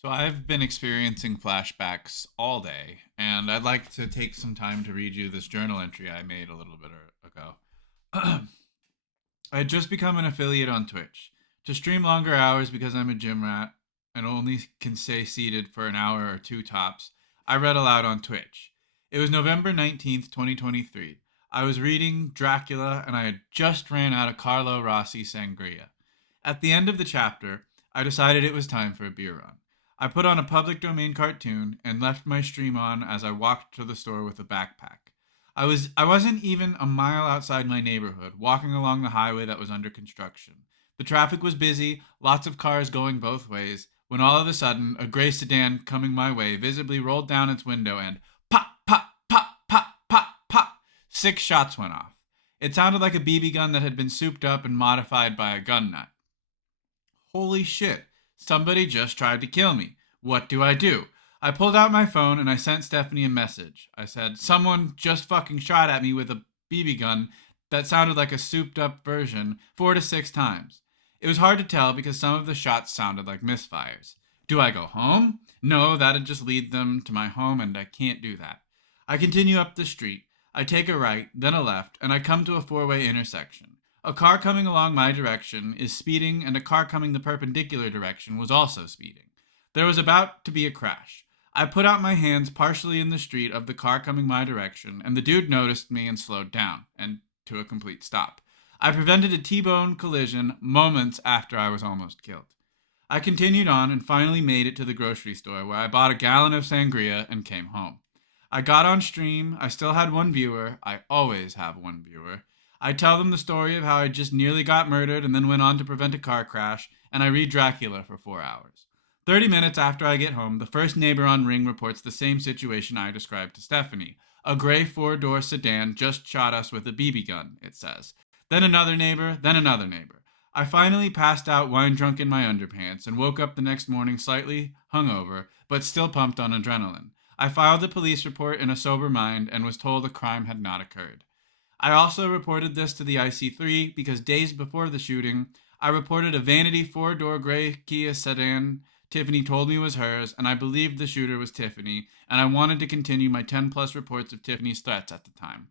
So I've been experiencing flashbacks all day, and I'd like to take some time to read you this journal entry I made a little bit ago. I had just become an affiliate on Twitch. To stream longer hours because I'm a gym rat and only can stay seated for an hour or two tops, I read aloud on Twitch. It was November 19th, 2023. I was reading Dracula and I had just ran out of Carlo Rossi sangria. At the end of the chapter, I decided it was time for a beer run. I put on a public domain cartoon and left my stream on as I walked to the store with a backpack. I wasn't even a mile outside my neighborhood, walking along the highway that was under construction. The traffic was busy, lots of cars going both ways, when all of a sudden a gray sedan coming my way visibly rolled down its window and pop pop pop pop pop pop 6 shots went off. It sounded like a BB gun that had been souped up and modified by a gun nut. Holy shit, somebody just tried to kill me. What do I do? I pulled out my phone and I sent Stephanie a message. I said, someone just fucking shot at me with a BB gun that sounded like a souped up version 4 to 6 times. It was hard to tell because some of the shots sounded like misfires. Do I go home? No, that'd just lead them to my home and I can't do that. I continue up the street. I take a right, then a left, and I come to a four-way intersection. A car coming along my direction is speeding, and a car coming the perpendicular direction was also speeding. There was about to be a crash. I put out my hands partially in the street of the car coming my direction, and the dude noticed me and slowed down, and to a complete stop. I prevented a T-bone collision moments after I was almost killed. I continued on and finally made it to the grocery store where I bought a gallon of sangria and came home. I got on stream. I still had one viewer. I always have one viewer. I tell them the story of how I just nearly got murdered and then went on to prevent a car crash, and I read Dracula for 4 hours. 30 minutes after I get home, the first neighbor on Ring reports the same situation I described to Stephanie. A gray four-door sedan just shot us with a BB gun, it says. Then another neighbor, then another neighbor. I finally passed out wine drunk in my underpants and woke up the next morning slightly hungover, but still pumped on adrenaline. I filed a police report in a sober mind and was told a crime had not occurred. I also reported this to the IC3 because days before the shooting, I reported a vanity four-door gray Kia sedan Tiffany told me was hers, and I believed the shooter was Tiffany, and I wanted to continue my 10 plus reports of Tiffany's threats at the time.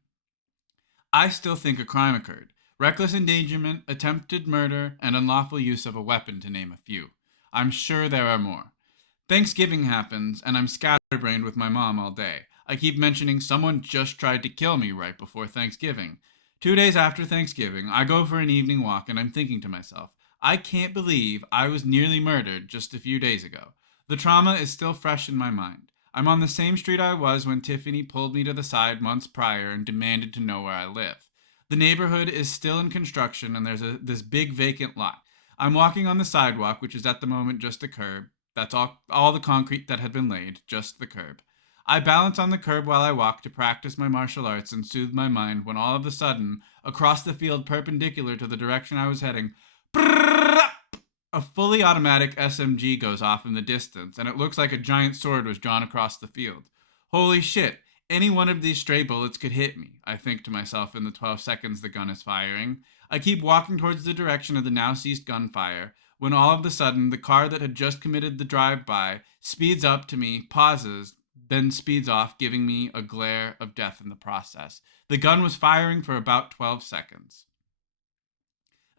I still think a crime occurred. Reckless endangerment, attempted murder, and unlawful use of a weapon, to name a few. I'm sure there are more. Thanksgiving happens, and I'm scatterbrained with my mom all day. I keep mentioning someone just tried to kill me right before Thanksgiving. 2 days after Thanksgiving, I go for an evening walk and I'm thinking to myself, I can't believe I was nearly murdered just a few days ago. The trauma is still fresh in my mind. I'm on the same street I was when Tiffany pulled me to the side months prior and demanded to know where I live. The neighborhood is still in construction and there's this big vacant lot. I'm walking on the sidewalk, which is at the moment just a curb. That's all the concrete that had been laid, just the curb. I balance on the curb while I walk to practice my martial arts and soothe my mind when all of a sudden, across the field perpendicular to the direction I was heading, a fully automatic SMG goes off in the distance, and it looks like a giant sword was drawn across the field. Holy shit, any one of these stray bullets could hit me, I think to myself in the 12 seconds the gun is firing. I keep walking towards the direction of the now ceased gunfire, when all of a sudden the car that had just committed the drive-by speeds up to me, pauses, then speeds off, giving me a glare of death in the process. The gun was firing for about 12 seconds.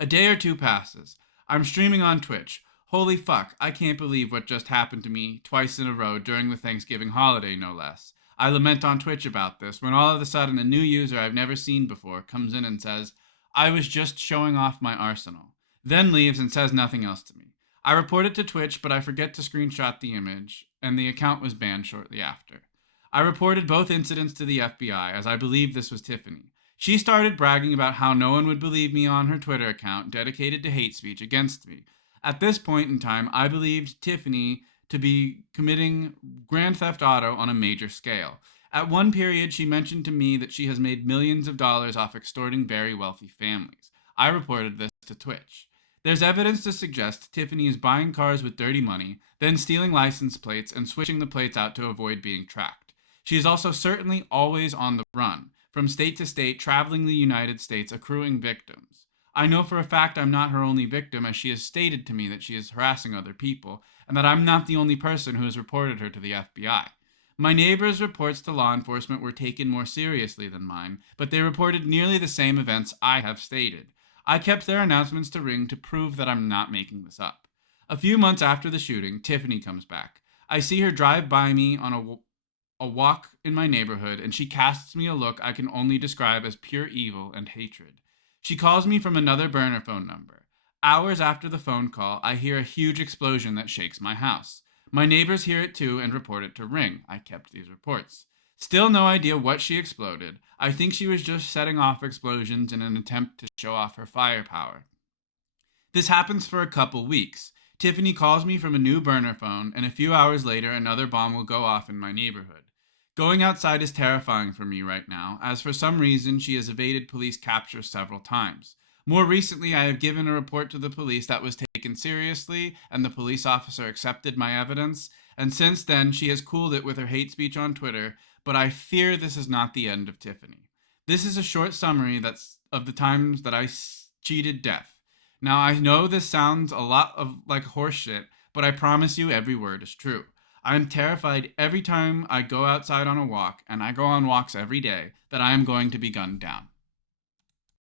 A day or two passes. I'm streaming on Twitch. Holy fuck, I can't believe what just happened to me twice in a row during the Thanksgiving holiday, no less. I lament on Twitch about this when all of a sudden a new user I've never seen before comes in and says, I was just showing off my arsenal. Then leaves and says nothing else to me. I report it to Twitch, but I forget to screenshot the image, and the account was banned shortly after. I reported both incidents to the FBI, as I believed this was Tiffany. She started bragging about how no one would believe me on her Twitter account dedicated to hate speech against me. At this point in time, I believed Tiffany to be committing Grand Theft Auto on a major scale. At one period, she mentioned to me that she has made millions of dollars off extorting very wealthy families. I reported this to Twitch. There's evidence to suggest Tiffany is buying cars with dirty money, then stealing license plates and switching the plates out to avoid being tracked. She is also certainly always on the run, from state to state, traveling the United States, accruing victims. I know for a fact I'm not her only victim, as she has stated to me that she is harassing other people, and that I'm not the only person who has reported her to the FBI. My neighbors' reports to law enforcement were taken more seriously than mine, but they reported nearly the same events I have stated. I kept their announcements to ring to prove that I'm not making this up. A few months after the shooting, Tiffany comes back. I see her drive by me on a walk in my neighborhood, and she casts me a look I can only describe as pure evil and hatred. She calls me from another burner phone number. Hours after the phone call, I hear a huge explosion that shakes my house. My neighbors hear it too and report it to Ring. I kept these reports. Still no idea what she exploded. I think she was just setting off explosions in an attempt to show off her firepower. This happens for a couple weeks. Tiffany calls me from a new burner phone, and a few hours later, another bomb will go off in my neighborhood. Going outside is terrifying for me right now, as for some reason she has evaded police capture several times. More recently, I have given a report to the police that was taken seriously, and the police officer accepted my evidence. And since then, she has cooled it with her hate speech on Twitter, but I fear this is not the end of Tiffany. This is a short summary that's of the times that cheated death. Now, I know this sounds a lot of like horseshit, but I promise you every word is true. I'm terrified every time I go outside on a walk, and I go on walks every day, that I am going to be gunned down.